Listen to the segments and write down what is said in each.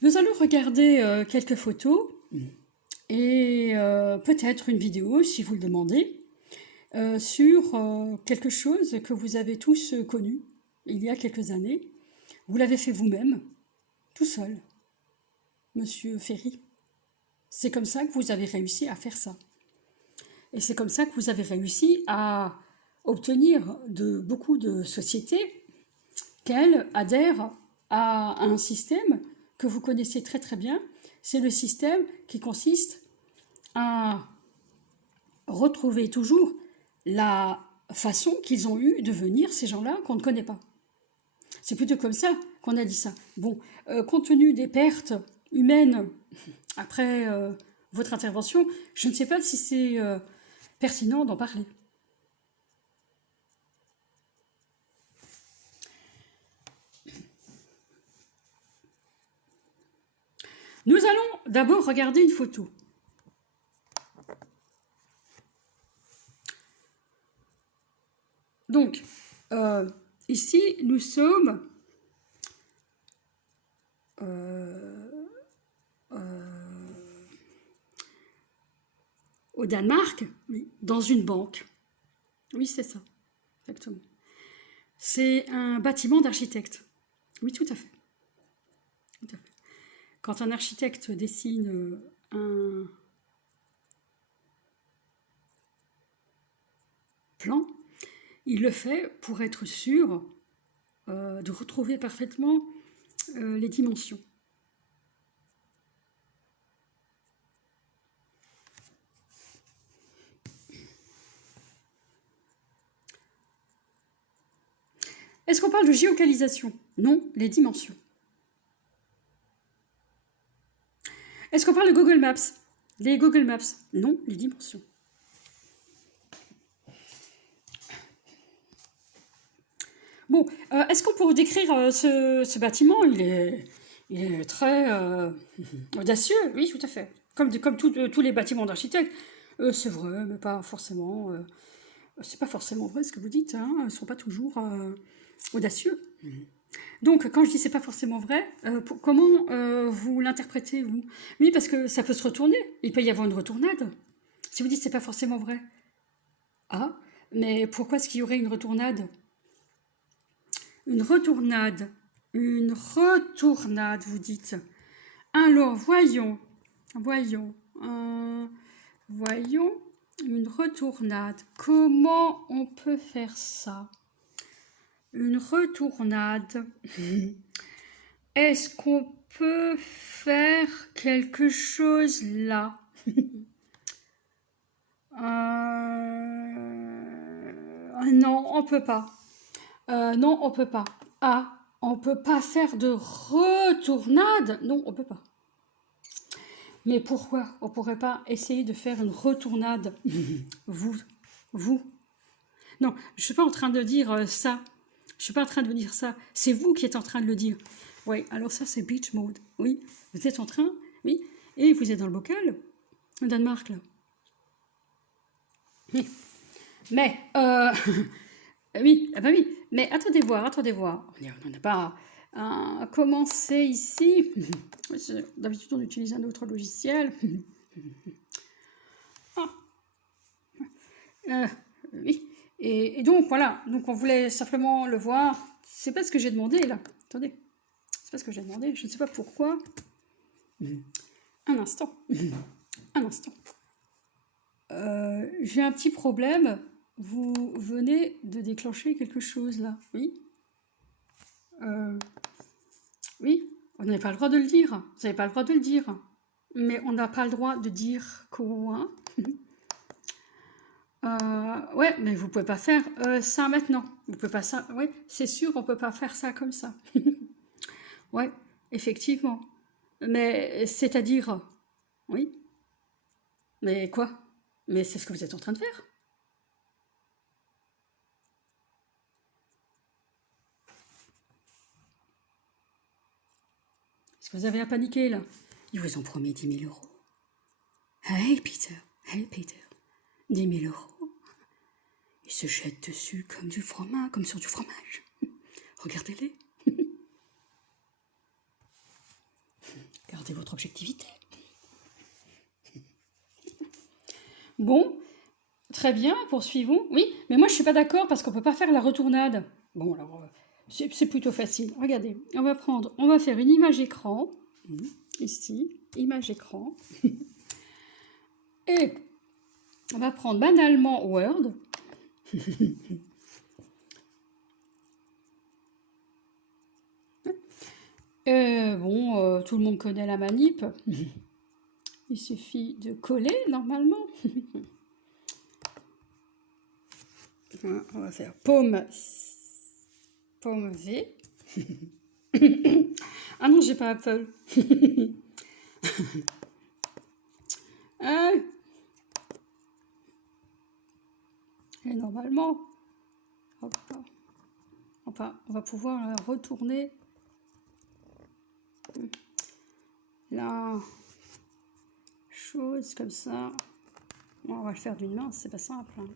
Nous allons regarder quelques photos et peut-être une vidéo, si vous le demandez, sur quelque chose que vous avez tous connu il y a quelques années. Vous l'avez fait vous-même, tout seul, Monsieur Ferry. C'est comme ça que vous avez réussi à faire ça. Et c'est comme ça que vous avez réussi à obtenir de beaucoup de sociétés qu'elles adhèrent à un système que vous connaissez très très bien. C'est le système qui consiste à retrouver toujours la façon qu'ils ont eu de venir, ces gens-là qu'on ne connaît pas. C'est plutôt comme ça qu'on a dit ça. Bon, compte tenu des pertes humaines après votre intervention, je ne sais pas si c'est pertinent d'en parler. Nous allons d'abord regarder une photo. Donc, ici, nous sommes au Danemark, oui, dans une banque. Oui, c'est ça, exactement. C'est un bâtiment d'architecte. Oui, tout à fait. Tout à fait. Quand un architecte dessine un plan, il le fait pour être sûr de retrouver parfaitement les dimensions. Est-ce qu'on parle de géolocalisation? Non, les dimensions. Est-ce qu'on parle de Google Maps? Les Google Maps? Non, les dimensions. Bon, est-ce qu'on peut vous décrire ce bâtiment? Il est très audacieux, oui, tout à fait. Comme tous les bâtiments d'architectes. C'est vrai, mais pas forcément. C'est pas forcément vrai ce que vous dites, hein. Ils ne sont pas toujours audacieux. Donc, quand je dis c'est pas forcément vrai, comment vous l'interprétez, vous? Oui, parce que ça peut se retourner. Il peut y avoir une retournade. Si vous dites c'est pas forcément vrai. Ah, mais pourquoi est-ce qu'il y aurait une retournade? Une retournade. Une retournade, vous dites. Alors, voyons. Voyons. Voyons. Une retournade. Comment on peut faire ça? Une retournade. Est-ce qu'on peut faire quelque chose là? Non, on peut pas. Non, on peut pas. Ah, on peut pas faire de retournade? Non, on peut pas. Mais pourquoi on pourrait pas essayer de faire une retournade? Vous. Non, je suis pas en train de dire ça. Je suis pas en train de dire ça. C'est vous qui êtes en train de le dire. Oui, alors ça c'est beach mode. Oui, vous êtes en train, oui, et vous êtes dans le bocal, au Danemark là. Oui. Mais, oui, ah bah oui, mais attendez voir, attendez voir. On n'a pas commencé ici. D'habitude, on utilise un autre logiciel. Oui. Et donc, voilà. Donc, on voulait simplement le voir. C'est pas ce que j'ai demandé, là. Attendez. C'est pas ce que j'ai demandé. Je ne sais pas pourquoi. Un instant. Un instant. J'ai un petit problème. Vous venez de déclencher quelque chose, là. Oui. Oui. On n'avait pas le droit de le dire. Vous n'avez pas le droit de le dire. Mais on n'a pas le droit de dire quoi. Ouais, mais vous pouvez pas faire ça maintenant. Vous pouvez pas ça. Oui, c'est sûr, on peut pas faire ça comme ça. Ouais, effectivement. Mais c'est-à-dire, oui. Mais quoi? Mais c'est ce que vous êtes en train de faire. Est-ce que vous avez à paniquer là? Ils vous ont promis 10 000 euros. Hey Peter, hey Peter, 10 000 euros. Ils se jettent dessus comme du fromage, comme sur du fromage. Regardez-les. gardez votre objectivité. Bon, très bien, poursuivons. Oui, mais moi je suis pas d'accord parce qu'on peut pas faire la retournade. Bon, alors, c'est plutôt facile. Regardez, on va faire une image écran. Ici, image écran. Et on va prendre banalement Word. Bon, tout le monde connaît la manip. Il suffit de coller normalement. Voilà, on va faire paume V. Ah non, j'ai pas Apple. Ah. Et normalement, hop, on va pouvoir retourner la chose comme ça. Bon, on va le faire d'une main, c'est pas simple. Hein.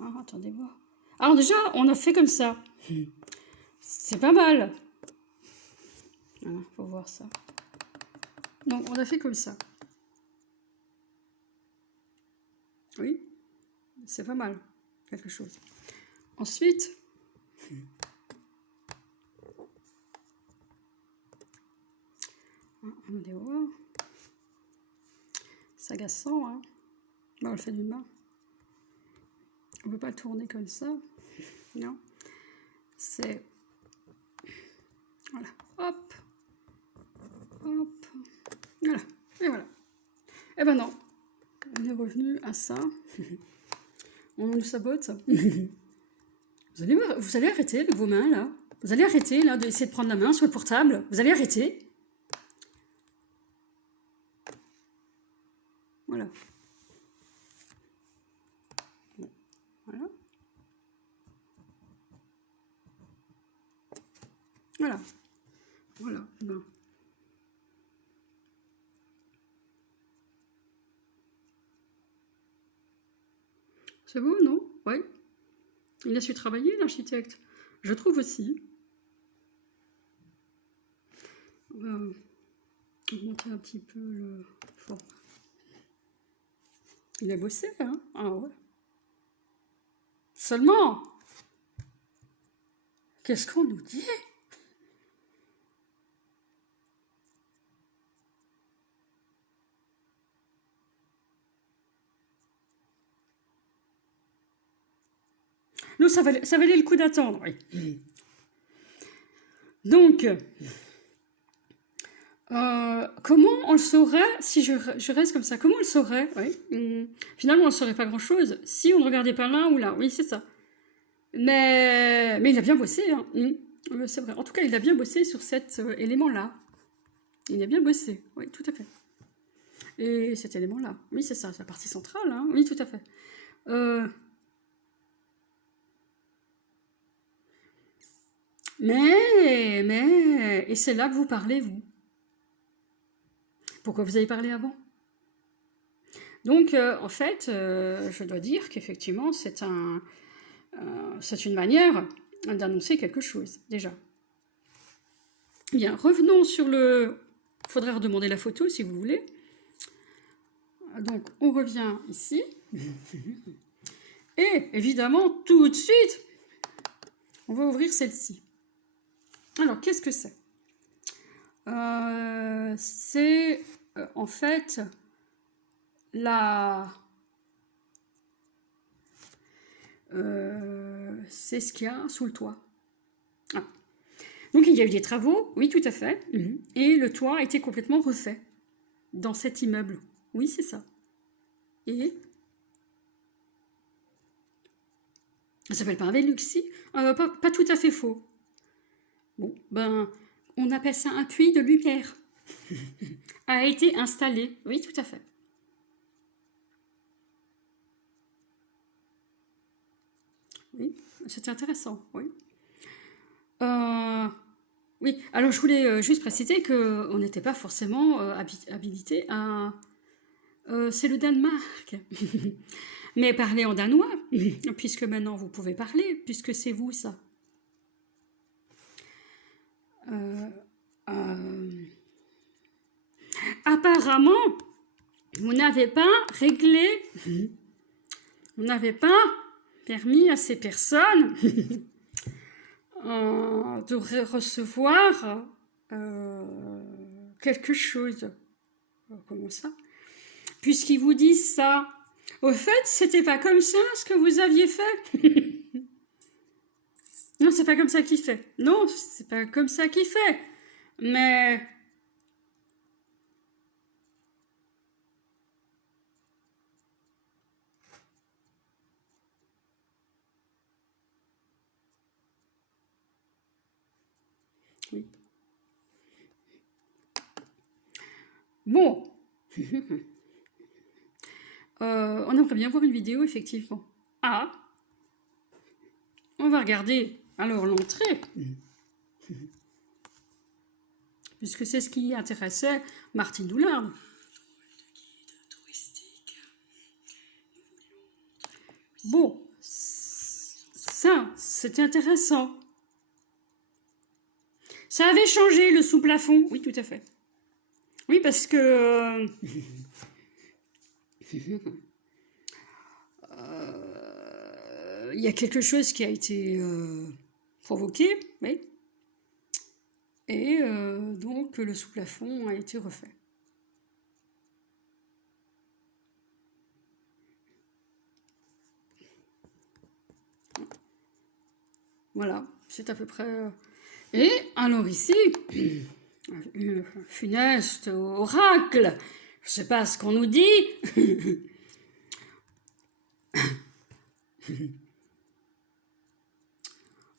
Ah, attendez voir. Alors déjà, on a fait comme ça. C'est pas mal. Voilà, faut voir ça. Donc, on a fait comme ça. Oui, c'est pas mal, quelque chose. Ensuite, on va voir. C'est agaçant, hein. Bon, on le fait d'une main. On ne peut pas le tourner comme ça. Non. C'est... Voilà. Hop. Hop. Voilà. Et voilà. Eh ben non. On est revenu à ça. On nous sabote. Vous allez voir, vous allez arrêter avec vos mains, là. Vous allez arrêter, là, d'essayer de prendre la main sur le portable. Vous allez arrêter. Voilà. Voilà. Voilà. Voilà. Ben. C'est beau, non? Oui. Il a su travailler, l'architecte. Je trouve aussi. On va monter un petit peu le format. Il a bossé, hein? Ah ouais. Seulement, qu'est-ce qu'on nous dit? Non, ça valait le coup d'attendre, oui. Donc, comment on le saurait si je reste comme ça? Comment on le saurait? Oui. Finalement, on ne saurait pas grand-chose si on ne regardait pas l'un ou là. Oui, c'est ça. Mais il a bien bossé, hein. C'est vrai. En tout cas, il a bien bossé sur cet élément-là. Il a bien bossé, oui, tout à fait. Et cet élément-là, oui, c'est ça, c'est la partie centrale, hein. Oui, tout à fait. Et c'est là que vous parlez, vous. Pourquoi vous avez parlé avant? Donc, en fait, je dois dire qu'effectivement, c'est une manière d'annoncer quelque chose, déjà. Bien, revenons sur le... Il faudrait redemander la photo, si vous voulez. Donc, on revient ici. Et, évidemment, tout de suite, on va ouvrir celle-ci. Alors, qu'est-ce que c'est? C'est, en fait, c'est ce qu'il y a sous le toit. Ah. Donc, il y a eu des travaux, oui, tout à fait. Et le toit a été complètement refait dans cet immeuble. Oui, c'est ça. Et ça s'appelle pas un Velux, pas tout à fait faux. Bon, ben, on appelle ça un puits de lumière. A été installé. Oui, tout à fait. Oui, c'était intéressant, oui. Oui, alors je voulais juste préciser qu'on n'était pas forcément habilité à... c'est le Danemark. Mais parlez en danois, puisque maintenant vous pouvez parler, puisque c'est vous, ça. apparemment, vous n'avez pas réglé, vous n'avez pas permis à ces personnes de recevoir quelque chose. Comment ça? Puisqu'ils vous disent ça. Au fait, c'était pas comme ça ce que vous aviez fait. Non, c'est pas comme ça qu'il fait. Non, c'est pas comme ça qu'il fait. Mais... Oui. Bon. On aimerait bien voir une vidéo, effectivement. Ah. On va regarder alors l'entrée. Puisque c'est ce qui intéressait Martine Doulard. Bon, ça, c'était intéressant. Ça avait changé le sous-plafond. Oui, tout à fait. Oui, parce que... il y a quelque chose qui a été provoqué, oui. Et donc, le sous-plafond a été refait. Voilà, c'est à peu près... Et alors ici, un funeste oracle, je ne sais pas ce qu'on nous dit.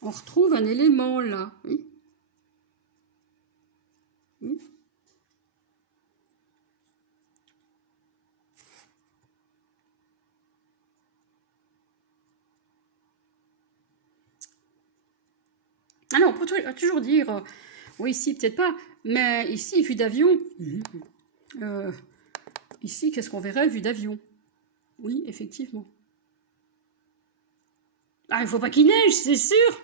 On retrouve un élément là, oui. Oui. Ah non, on peut toujours dire, oui, ici, peut-être pas, mais ici, vue d'avion. Ici, qu'est-ce qu'on verrait, vue d'avion? Oui, effectivement. Ah, il faut pas qu'il neige, c'est sûr.